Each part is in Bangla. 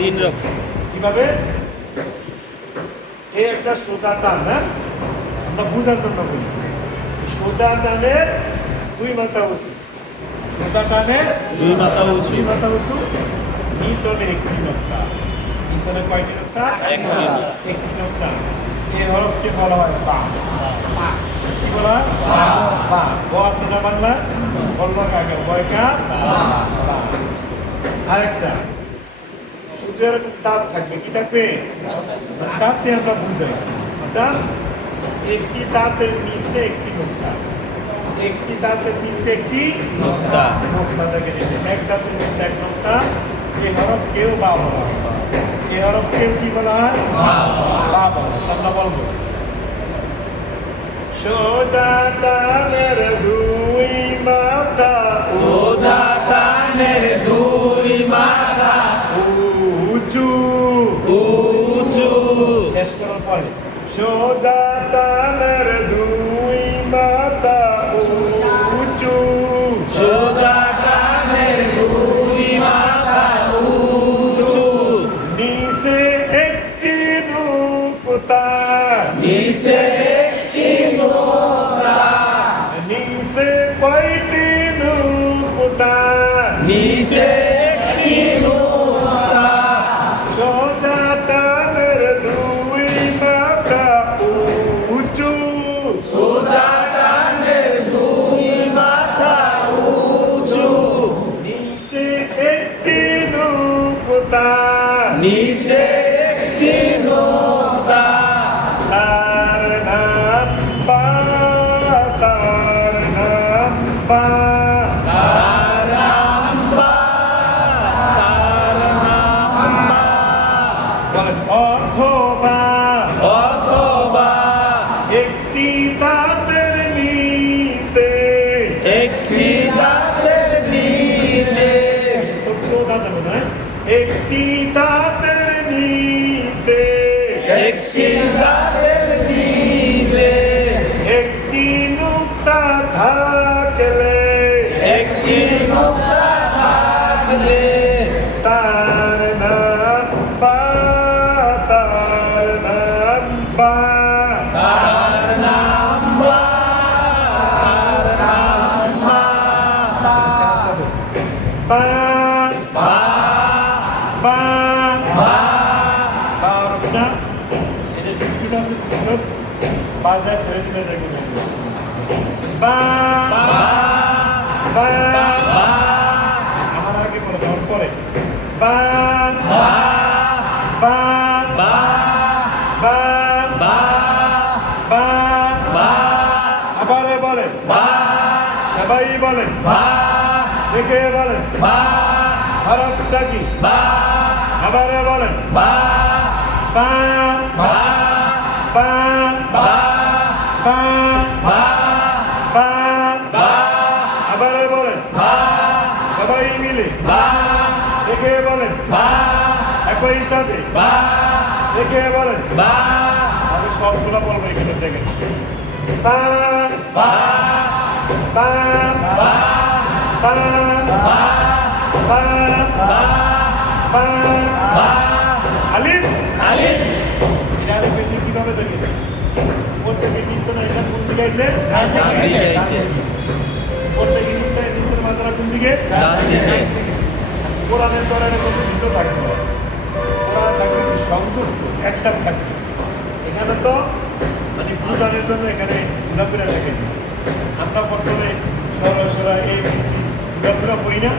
তিন রকম। কিভাবে? এই একটা সোজা টান, হ্যাঁ, আমরা বুঝার জন্য বলি। সোজা টানের দুই মাথা উঁচু, সোজা টানের দুই মাথা উঁচু। দুই মাথা উঁচু, নিচনে একটি নোক্তা। নিচনে কয়টি নোক্তা? একটি। একটি নোক্তা। এই হরফকে বলা হয় বা। কি বলা হয়? বা। ব আছে না বাংলা? বললো কাকে? বয়কা বা। আরেকটা, শুধু এরকম দাঁত থাকবে। কি থাকবে? দাঁত দিয়ে আমরা বুঝাই। আমরা একটি দাঁতের নিচে একটি নোক্তা, একটি দাঁতের নিচে একটি নোক্তা। নোক্তা দেখে নিয়েছে। এক দাঁতের নিচে এক নোক্তা। এই হরফ কেউ বা বলা হয়। এই হরফ কেউ কি বলা হয়? বা বলা হয়। আমরা বলবো সোজা টানের দুই মাথা, সোজা টানের দুই মাথা উঁচু। উঁচু। শেষ করার পরে সোজা টানের দুই মাথা উঁচু। সোজা টানের দুই মাথা উঁচু। নিচে একটি নুক্তা, নিচে একটি নোক্তা। নিচে কয়টি নুক্তা? নিচে একটি নোক্তা। সোজা টানের দুই মাথা উঁচু। সোজা টানের দুই মাথা উঁচু। নিচে একটি নুক্তা, নিচে একটি নোক্তা। তার নাম বা, তার নাম বা। তার নাম বা, তার নাম বা। বলেন অথবা অথবা একটি দাঁতের নিচে, একটি দাঁতের নিচে। ছোট্ট দাঁতের মতো, হ্যাঁ? একটি দাঁতের নিচে, একটি দাঁতের নিচে। একটি নুক্তা থাকলে, একটি নোক্তা থাকলে তার নাম বা, তার নাম বা। তার নাম বা, তার নাম বা। বা বা, বা বা। বা হরফটা, এই যে দুটো আছে, দুটো বাজায় ছেড়ে দিলে দেখবেন বা বা, বা। বা। আমার আগে বলে আমার পরে বা বা, বা বা, বা বা, বা। বা, আবার বলেন বা, সবাই বলেন বা, দেখে বলেন বা, হরফটা কি? বা, আবার বলেন বা, বা বা, বা বা, বা বা, বা। বা, আবার বলেন বা, সবাই মিলে বা, দেখে বলেন বা, একই সাথে বা, দেখে বলেন। বা, আমি সবগুলো বলবো এখানে দেখেন বা বা, বা বা, বা বা, বা বা, বা। বা। আলিফ, আলিফ এই আলিফ এসে কিভাবে দেখেন? উপর থেকে নিচে না এসে কোন দিকে আইছে? ডান দিকে আইছে। উপর থেকে নিচে, নিচের মাত্রা কোন দিকে? ডান দিকে। কোরআনের দ্বারা এরকম ভিন্ন থাকবে না। কোরআন থাকবে কি সংযুক্ত, একসাথে থাকবে। এখানে তো মানে বুঝানোর জন্য এখানে সুরা করে রেখেছি। আমরা প্রথমে সরা এ বি সি সুরা পড়ি না,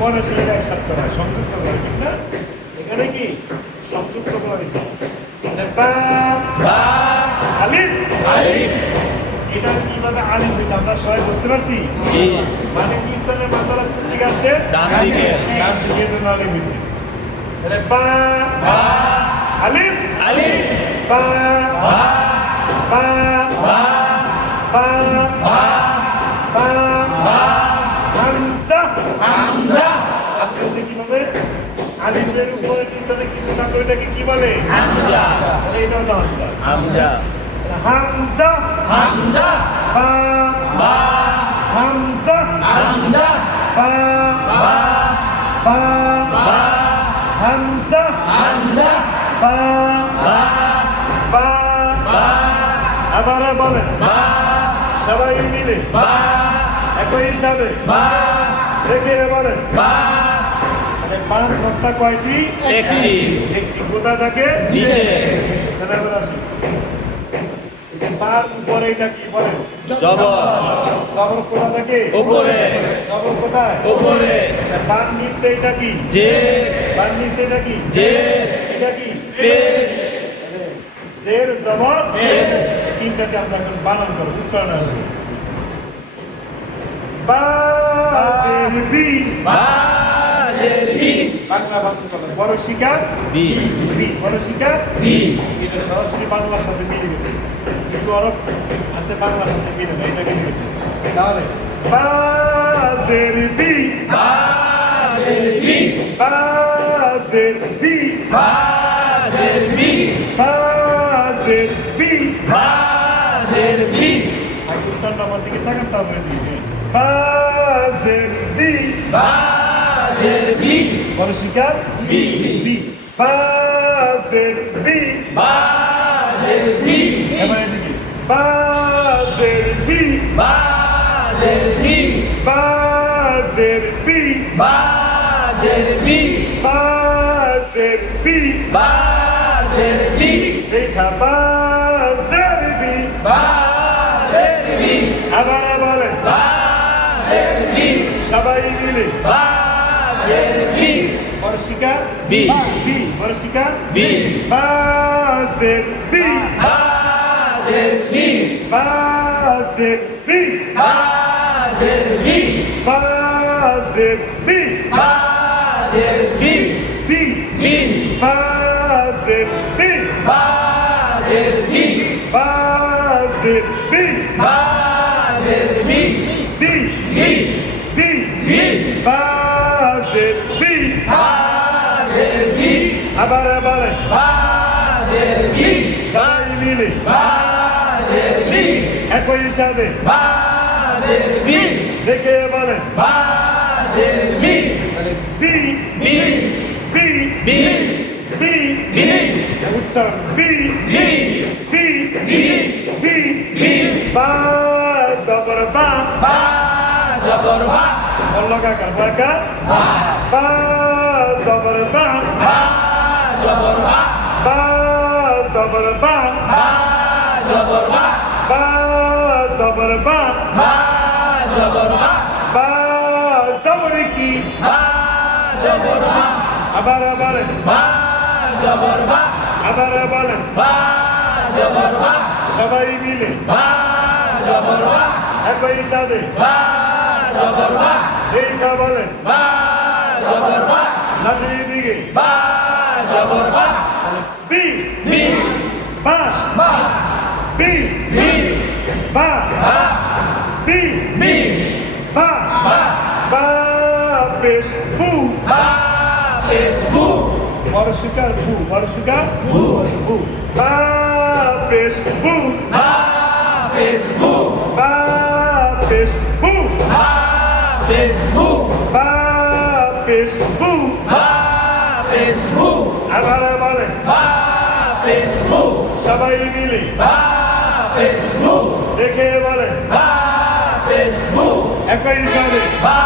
পরে সেটা একসাথে করা হয়, সংযুক্ত করা, ঠিক না? এখানে কি সংযুক্ত করা হয়েছে। বা বা, আলিফ, আলিফ এটা কিভাবে আলিফ হয়েছে আমরা সবাই বুঝতে পারছি? জি। মানে নিঃসন্দেহে মাতালা কোন দিকে আছে? ডান দিকে। ডান দিকে, জন্য আলিফ হয়েছে। তাহলে বা বা, আলিফ, আলিফ বা বা, বা বা, বা বা, বা বা। হামজা, হামজা হামজা কিভাবে? আলিফের উপরে নিচে কিছু থাকলে এটাকে কি বলে? হামজা। তাহলে এটা হলো হামজা। হামজা। হামজা হামজা। বা বা, হামজা হামজা। বা বা, বা বা, হামজা হামজা বা বা বা বা আবার বলেন বা সবাই মিলে বা একই হিসাবে বা দেখে বলেন বা পান নকটা কয়টি একটি একটি কোথা থাকে নিচে তাহলে এবার আসি এই যে পার উপরে এটা কি বলেন জবর জবর কোথা থাকে উপরে জবর কোথায় উপরে পান নিচে এটা কি জের পান নিচে এটা কি জের এটা কি পেশ জের জবর পেশ তিনটাকে আমরা এখন বানান করব উচ্চারণ আসবে বা জের বি বা জের বি বাংলা বানান করব বড় শিকার বি বি বড় শিকার বি এটা সরাসরি বাংলার সাথে মিলে গেছে কিছু আরব আছে বাংলার সাথে মিলে না এটা মিলে গেছে তাহলে বাজের বি বা জের বি বাজের বি বা জের বি বাজের বি বা জের বি আগে উচ্চারণ আমার দিকে তাকান তারপরে দিকে বাজের বি বা জের বি বড় শিকার বি বি বাজের বি বা জের বি এবার এদিকে বাজের বি বা জের বি বাজের বি বা জের বি বাজের বি বা জের বি দেখা বাজের বি বা জের বি আবার বলেন বা জের বি সবাই মিলে বা জের বি বড় শিকার বি বি বড় শিকার বি বাজের বি বা জের বি বাজের বি বা জের বি বাজের বি বা জের বি বি বি বাজের বি বা জের বি বাজের বি বা জের বি বি বি বি বি বাজের বি বা জের বি আবার বলেন বা জের বি সবাই মিলে বা জের বি একই সাথে বা জের বি দেখে বলেন বা জের বি বি বি বি বি বি বি উচ্চারণ বি বি বি বি বি বি বা জবর বা বা জবর বা অল্লকাকার বাকা বা বা জবর বা বা জবর বা বা জবর বা বা জবর বা বা জবর বা বা জবর বা বা জবর কি বা জবর বা আবার বলেন বা জবর বা আবার বলেন বা জবর বা সবাই মিলে বা জবর বা একই সাথে বা জবর বা এইটা বলেন বা জবর বা লাঠির দিকে বা জবর বা বি বি বা বা বি বি বা বা বি বি বা বা বা পেশ বু বা পেশ বু বড় শিকার বু বড় শিকার বু বু বা পেশ বু বা পেশ বু বা পেশ বু বা পেশ বু বা পেশ বু বা পেশ বু আবার বলেন বা পেশ বু সবাই মিলে বা পেশ বু দেখে বলেন বা পেশ বু একই সাথে বা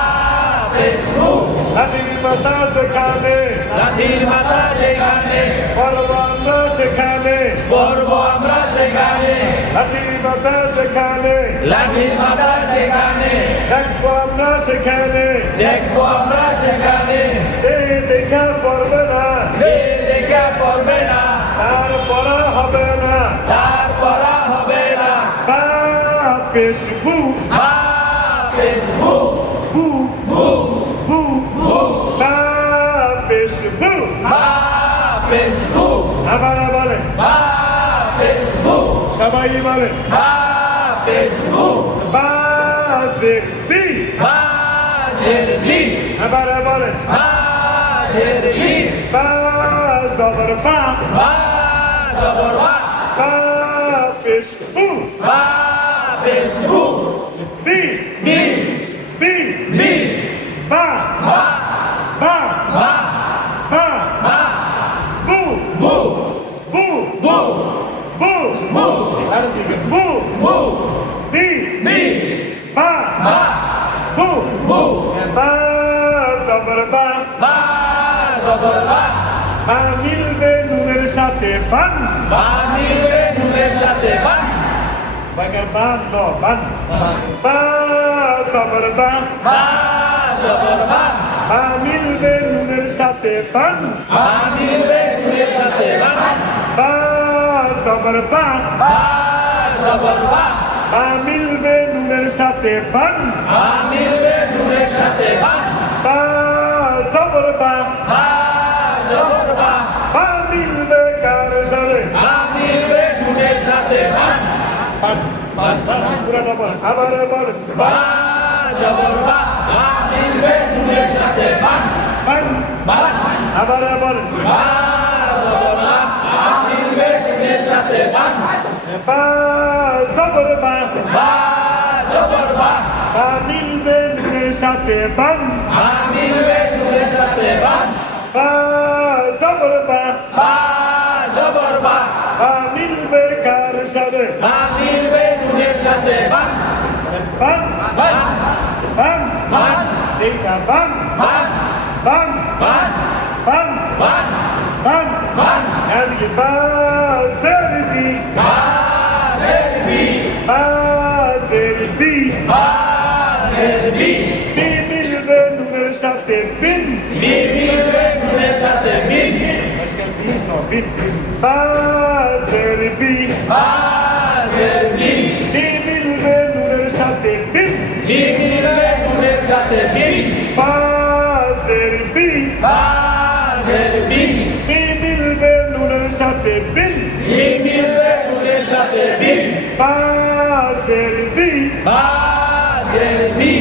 পেশ বু লাঠির মাথা যেখানে লাঠির মাথা যেখানে পর্ব আমরা সেখানে পড়ব আমরা সেখানে লাঠির মাথা যেখানে লাঠির মাথা যেখানে দেখবো আমরা সেখানে দেখবো আমরা সেখানে সে দেখা পড়বে না যে দেখে পড়বে না তার পড়া হবে না তার পড়া হবে না বা পেশ বু বা পেশ বু বু বু বু বু বা পেশ বু বা পেশ বু আবার বলেন বা পেশ বু সবাই বলেন বা পেশ বু বা জের বি বা জের বি আবার বলেন বা জের বি বা জবর বা বা জবর বা বা পেশ বু বা পেশ বু বি বি বি বি বা বা বা বা বা বা বা জবর বা বা মিলবে নুনের সাথে বান বা মিলবে নুনের সাথে বান বাগার বান ন বান বা জবর বা বা জবর বা বা মিলবে নুনের সাথে বান বা মিলবে নুনের সাথে বান বা জবর বা বা জবর বা বা মিলবে নুনের সাথে বান বা মিলবে নুনের সাথে বান বা জবর বা বা জবর বা বা মিলবে কার সাথে বা মিলবে নুনের সাথে বান বান পুরাটা বল আবার বল বা জবর বা বা মিলবে নুনের সাথে বান বান বান আবার বল বা জবর বা বা মিলবে নুনের সাথে বান বা জবর বা বা জবর বা বা মিলবে নুনের সাথে বান বা মিলবে নুনের সাথে বান বা জবর বা বা জবর বা বা মিলবে কার সাথে বা মিলবে নুনের সাথে বান বান বান বান বান দেখা বান বান বান বান বান বান বান বান এদিকে বা সেরবি বা জেরবি বা সেরবি বা জেরবি বি মিলবে নুনের সাথে বিন মি মিলবে নুনের সাথে বিন আজকাল বিন ন বিন বা সেরবি বা জেরবি বি মিলবে নুনের সাথে বিন মি মিলবে নুনের সাথে বিন বা সেরবি বা জেরবি বি মিলবে নুনের সাথে বিন মি মিলবে নুনের সাথে বিন বা সেরবি বা জেরবি